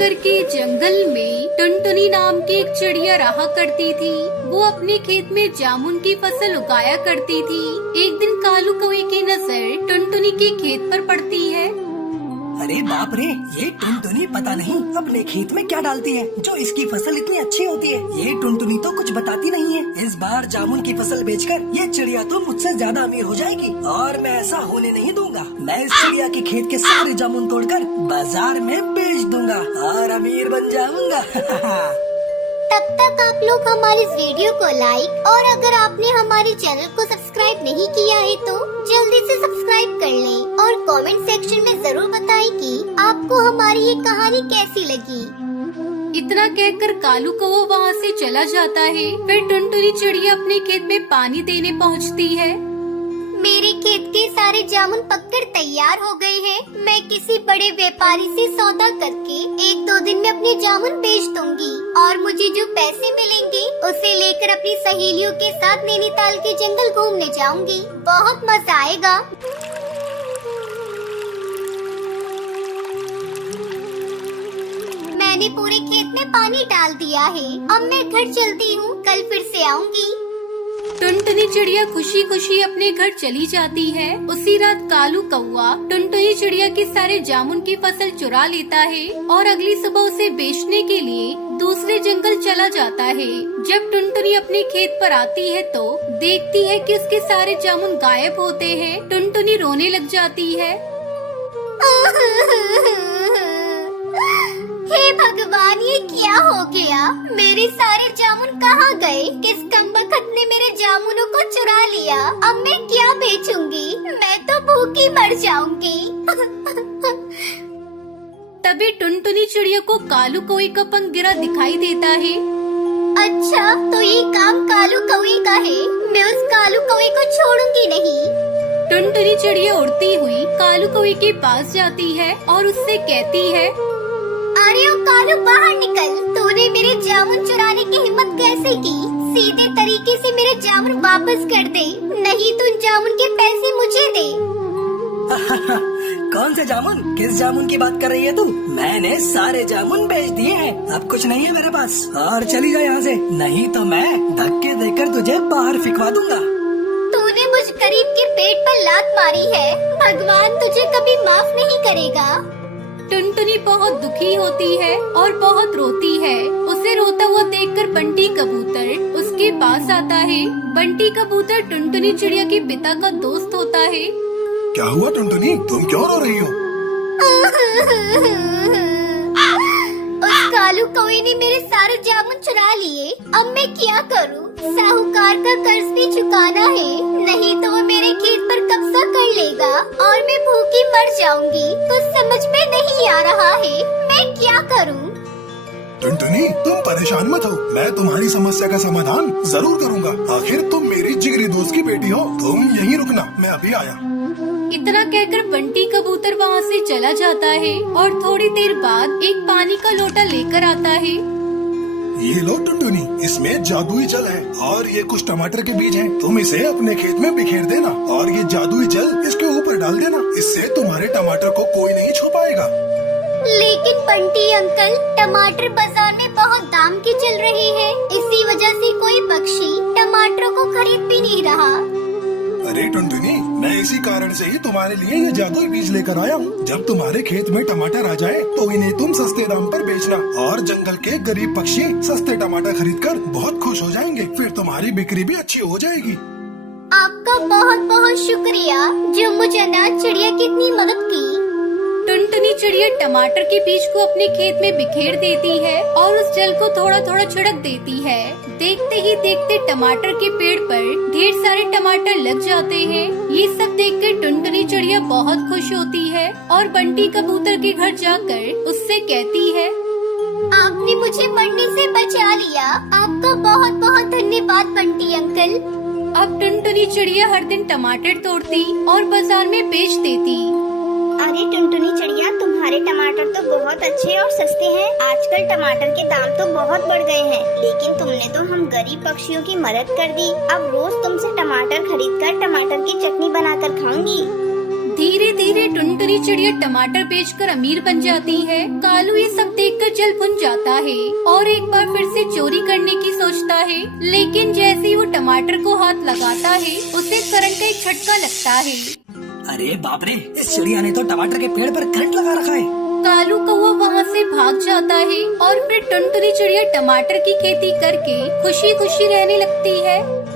श्रीनगर के जंगल में टुनटुनी नाम की एक चिड़िया रहा करती थी। वो अपने खेत में जामुन की फसल उगाया करती थी। एक दिन कालू कौवे की नजर टुनटुनी के खेत पर पड़ती है। अरे बाप रे, ये टुनटुनी पता नहीं अपने खेत में क्या डालती है जो इसकी फसल इतनी अच्छी होती है। ये टुनटुनी तो कुछ बताती नहीं है। इस बार जामुन की फसल बेचकर ये चिड़िया तो मुझसे ज्यादा अमीर हो जाएगी और मैं ऐसा होने नहीं दूंगा। मैं इस चिड़िया के खेत के सारे जामुन तोड़कर बाजार में बेच दूंगा और अमीर बन जाऊंगा। तब तक आप लोग हमारे इस वीडियो को लाइक और अगर आपने हमारे चैनल को सब्सक्राइब नहीं किया है तो जल्दी से सब्सक्राइब कर लें और कमेंट सेक्शन में जरूर बताएं कि आपको हमारी ये कहानी कैसी लगी। इतना कहकर कालू कौवा वहाँ से चला जाता है। फिर टुनटुनी चिड़िया अपने खेत में पानी देने पहुँचती है। मेरे खेत के सारे जामुन पककर तैयार हो गए हैं। मैं किसी बड़े व्यापारी से सौदा करके 1-2 दिन में अपने जामुन बेच दूंगी और मुझे जो पैसे मिलेंगे उसे लेकर अपनी सहेलियों के साथ नैनीताल के जंगल घूमने जाऊंगी। बहुत मजा आएगा। मैंने पूरे खेत में पानी डाल दिया है। अब मैं घर चलती हूँ, कल फिर से आऊंगी। टुनटुनी चिड़िया खुशी खुशी अपने घर चली जाती है। उसी रात कालू कौवा टुनटुनी चिड़िया के सारे जामुन की फसल चुरा लेता है और अगली सुबह उसे बेचने के लिए दूसरे जंगल चला जाता है। जब टुनटुनी अपने खेत पर आती है तो देखती है कि उसके सारे जामुन गायब होते हैं। टुनटुनी रोने लग जाती है। हे भगवान, ये क्या हो गया? मेरे सारे जामुन कहाँ गए? किस कमबख्त ने मेरे जामुनों को चुरा लिया? अब मैं क्या बेचूंगी? मैं तो भूखी मर जाऊंगी। तभी टुनटुनी चिड़िया को कालू कौवे का पंख गिरा दिखाई देता है। अच्छा, तो ये काम कालू कौवे का है। मैं उस कालू कौवे को छोड़ूंगी नहीं। टुनटुनी चिड़िया उड़ती हुई कालू कौवे के पास जाती है और उससे कहती है, अरे ओ कालू, बाहर निकल। तूने मेरे जामुन चुराने की हिम्मत कैसे की? सीधे तरीके से मेरे जामुन वापस कर दे, नहीं तो उन जामुन के पैसे मुझे दे। कौन से जामुन? किस जामुन की बात कर रही है तू? मैंने सारे जामुन बेच दिए हैं। अब कुछ नहीं है मेरे पास और चली जा यहाँ से, नहीं तो मैं धक्के देकर तुझे बाहर फिकवा दूंगा। तूने मुझ गरीब के पेट पर लात मारी है। भगवान तुझे कभी माफ नहीं करेगा। टुनटुनी बहुत दुखी होती है और बहुत रोती है। उसे रोता हुआ देखकर बंटी कबूतर उसके पास आता है। बंटी कबूतर टुनटुनी चिड़िया के पिता का दोस्त होता है। क्या हुआ टुनटुनी, तुम क्यों रो रही हो? उस कालू कौवे ने मेरे सारे जामुन चुरा लिए। अब मैं क्या करूं? साहूकार का कर्ज भी चुकाना है, नहीं तो वो मेरे खेत पर कब्जा कर लेगा और मैं भूखी मर जाऊंगी। कुछ समझ में नहीं आ रहा है, मैं क्या करूं? टुनटुनी, तुम परेशान मत हो, मैं तुम्हारी समस्या का समाधान जरूर करूंगा। आखिर तुम मेरी जिगरी दोस्त की बेटी हो। तुम यहीं रुकना, मैं अभी आया। इतना कहकर बंटी कबूतर वहाँ से चला जाता है और थोड़ी देर बाद एक पानी का लोटा लेकर आता है। ये लो टुनटुनी, इसमें जादुई जल है और ये कुछ टमाटर के बीज हैं। तुम इसे अपने खेत में बिखेर देना और ये जादुई जल इसके ऊपर डाल देना। इससे तुम्हारे टमाटर को कोई नहीं छू पाएगा। लेकिन बंटी अंकल, टमाटर बाजार में बहुत दाम के चल रहे हैं। इसी वजह से कोई पक्षी टमाटरों को खरीद भी नहीं रहा। अरे टुनटुनी, मैं इसी कारण से ही तुम्हारे लिए ये जादुई बीज लेकर आया हूँ। जब तुम्हारे खेत में टमाटर आ जाए तो इन्हें तुम सस्ते दाम पर बेचना और जंगल के गरीब पक्षी सस्ते टमाटर खरीदकर बहुत खुश हो जाएंगे। फिर तुम्हारी बिक्री भी अच्छी हो जाएगी। आपका बहुत बहुत शुक्रिया जो मुझे अनाज चिड़िया की इतनी मदद की। टुनटुनी चिड़िया टमाटर के बीज को अपने खेत में बिखेर देती है और उस जल को थोड़ा थोड़ा छिड़क देती है। देखते ही देखते टमाटर के पेड़ पर ढेर सारे टमाटर लग जाते हैं। ये सब देखकर टुनटुनी चिड़िया बहुत खुश होती है और बंटी कबूतर के घर जाकर उससे कहती है, आपने मुझे मरने से बचा लिया। आपका बहुत बहुत धन्यवाद बंटी अंकल। अब टुनटुनी चिड़िया हर दिन टमाटर तोड़ती और बाजार में बेच देती। अरे टुनटुनी चिड़िया, तुम्हारे टमाटर तो बहुत अच्छे और सस्ते हैं। आजकल टमाटर के दाम तो बहुत बढ़ गए हैं, लेकिन तुमने तो हम गरीब पक्षियों की मदद कर दी। अब रोज तुमसे टमाटर खरीदकर टमाटर की चटनी बनाकर खाऊंगी। धीरे धीरे टुनटुनी चिड़िया टमाटर बेचकर अमीर बन जाती है। कालू ये सब देखकर जल भुन जाता है और एक बार फिर से चोरी करने की सोचता है, लेकिन जैसे ही वो टमाटर को हाथ लगाता है उसे करंट का एक झटका लगता है। अरे बाप रे, इस चिड़िया ने तो टमाटर के पेड़ पर करंट लगा रखा है। कालू कौवा वहाँ से भाग जाता है और फिर टुनटुनी चिड़िया टमाटर की खेती करके खुशी खुशी रहने लगती है।